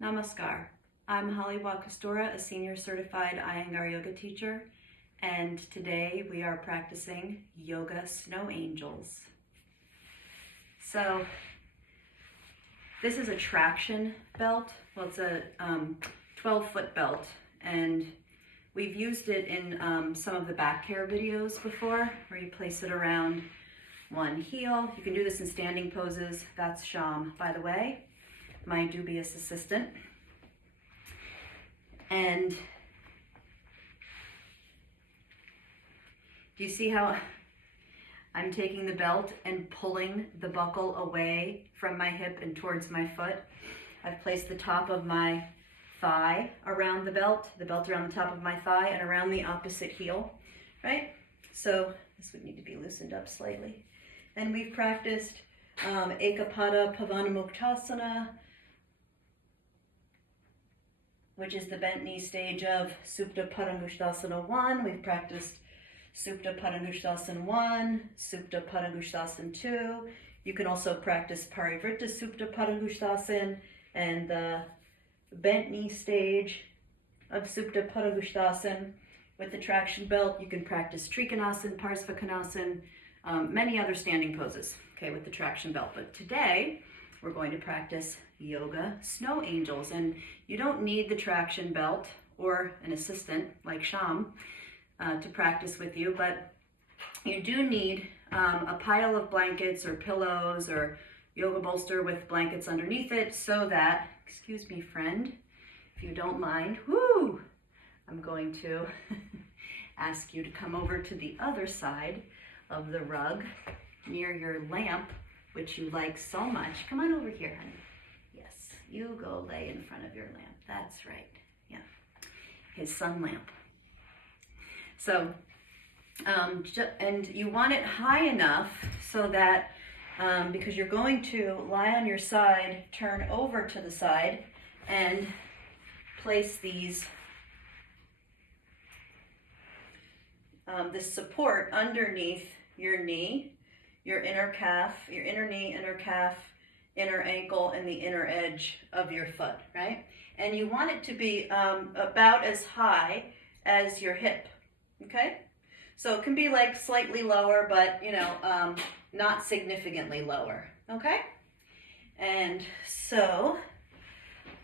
Namaskar. I'm Holly Wakastora, a senior certified Iyengar yoga teacher, and today we are practicing yoga snow angels. So this is a traction belt. Well, it's a 12-foot belt, and we've used it in some of the back care videos before, where you place it around one heel. You can do this in standing poses. That's Sham, by the way, my dubious assistant. And do you see how I'm taking the belt and pulling the buckle away from my hip and towards my foot? I've placed the top of my thigh around the belt around the top of my thigh and around the opposite heel, right? So this would need to be loosened up slightly. And we've practiced Ekapada Pavanamuktasana, which is the bent knee stage of Supta Padangusthasana 1. We've practiced Supta Padangusthasana 1, Supta Padangusthasana 2. You can also practice Parivritta Supta Padangusthasana and the bent knee stage of Supta Padangusthasana with the traction belt. You can practice Trikonasana, Parsvakonasana, many other standing poses, okay, with the traction belt. But today, we're going to practice yoga snow angels, and you don't need the traction belt or an assistant like Sham to practice with you, but you do need a pile of blankets or pillows or yoga bolster with blankets underneath it so that, excuse me friend, if you don't mind, whoo, I'm going to ask you to come over to the other side of the rug near your lamp, which you like so much. Come on over here, honey. Yes, you go lay in front of your lamp. That's right, yeah. His sun lamp. So, and you want it high enough so that, because you're going to lie on your side, turn over to the side, and place these, this support underneath your knee, your inner calf, your inner knee, inner calf, inner ankle, and the inner edge of your foot, right? And you want it to be about as high as your hip, okay? So it can be like slightly lower, but you know, not significantly lower, okay? And so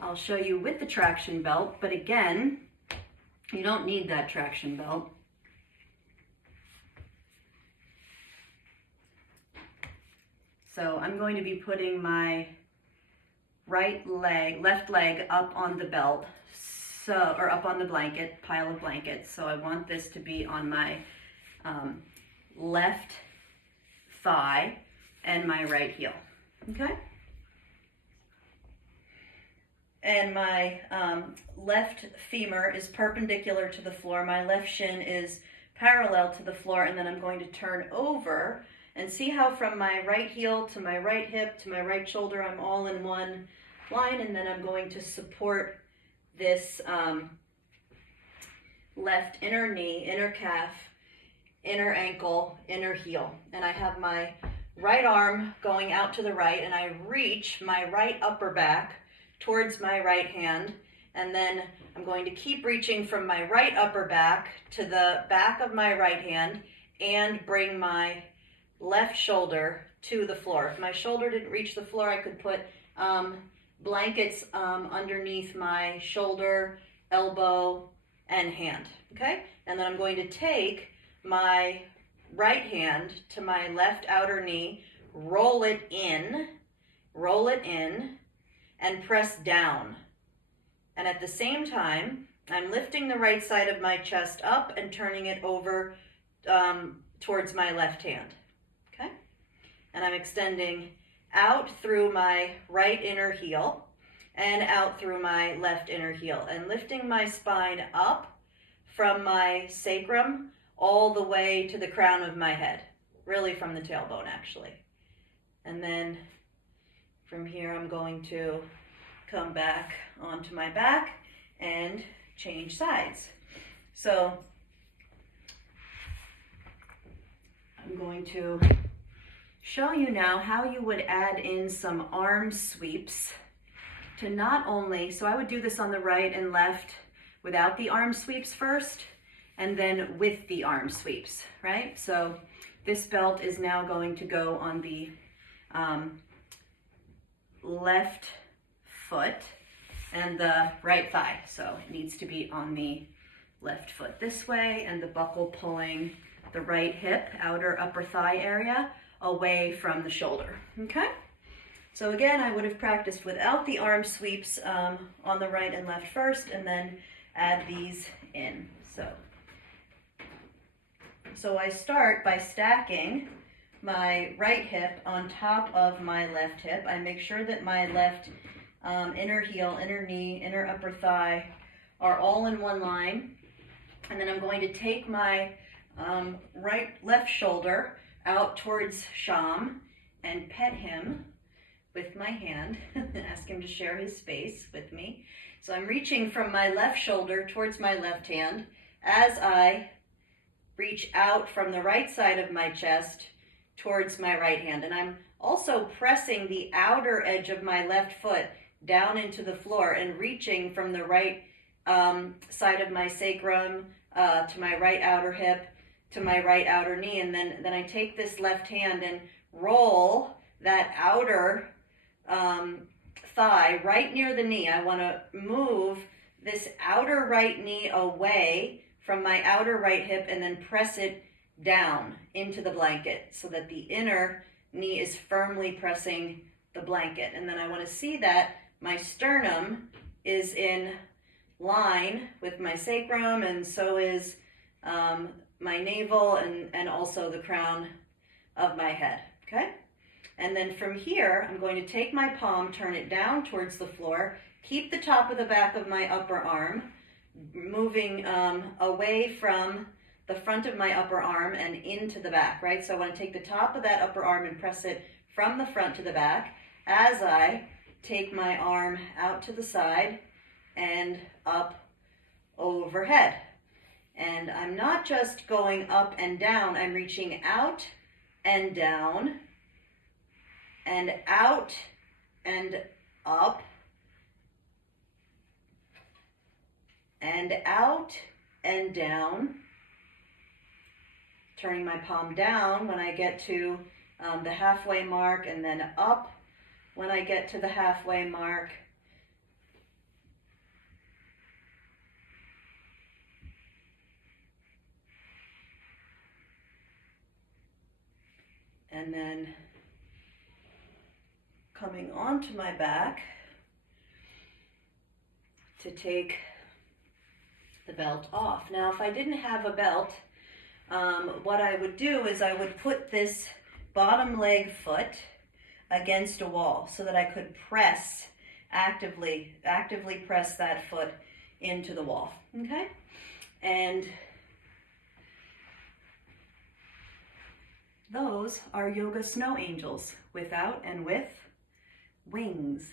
I'll show you with the traction belt, but again, you don't need that traction belt. So I'm going to be putting my left leg up on the belt, or up on the blanket, pile of blankets. So I want this to be on my left thigh and my right heel, okay? And my left femur is perpendicular to the floor. My left shin is parallel to the floor, and then I'm going to turn over and see how from my right heel to my right hip to my right shoulder, I'm all in one line, and then I'm going to support this left inner knee, inner calf, inner ankle, inner heel. And I have my right arm going out to the right, and I reach my right upper back towards my right hand, and then I'm going to keep reaching from my right upper back to the back of my right hand and bring my left shoulder to the floor. If my shoulder didn't reach the floor, I could put blankets underneath my shoulder, elbow, and hand, okay? And then I'm going to take my right hand to my left outer knee, roll it in, and press down. And at the same time, I'm lifting the right side of my chest up and turning it over towards my left hand. Okay? And I'm extending out through my right inner heel and out through my left inner heel and lifting my spine up from my sacrum all the way to the crown of my head, really from the tailbone actually. And then from here I'm going to come back onto my back and change sides. So I'm going to show you now how you would add in some arm sweeps to not only, so I would do this on the right and left without the arm sweeps first, and then with the arm sweeps, right? So this belt is now going to go on the left foot and the right thigh. So it needs to be on the left foot this way, and the buckle pulling the right hip, outer upper thigh area, away from the shoulder, okay? So again, I would have practiced without the arm sweeps on the right and left first, and then add these in. So I start by stacking my right hip on top of my left hip. I make sure that my left inner heel, inner knee, inner upper thigh are all in one line. And then I'm going to take my left shoulder out towards Sham and pet him with my hand, ask him to share his space with me. So I'm reaching from my left shoulder towards my left hand as I reach out from the right side of my chest towards my right hand. And I'm also pressing the outer edge of my left foot down into the floor and reaching from the right side of my sacrum to my right outer hip to my right outer knee. And then I take this left hand and roll that outer thigh right near the knee. I want to move this outer right knee away from my outer right hip and then press it down into the blanket so that the inner knee is firmly pressing the blanket. And then I want to see that my sternum is in line with my sacrum, and so is my navel and also the crown of my head, okay? And then from here, I'm going to take my palm, turn it down towards the floor, keep the top of the back of my upper arm, moving away from the front of my upper arm and into the back, right? So I want to take the top of that upper arm and press it from the front to the back as I take my arm out to the side and up overhead. And I'm not just going up and down, I'm reaching out and down and out and up and out and down, turning my palm down when I get to the halfway mark, and then up when I get to the halfway mark. And then coming onto my back to take the belt off. Now, if I didn't have a belt, what I would do is I would put this bottom leg foot against a wall so that I could press, actively press that foot into the wall, okay? And those are yoga snow angels, without and with wings.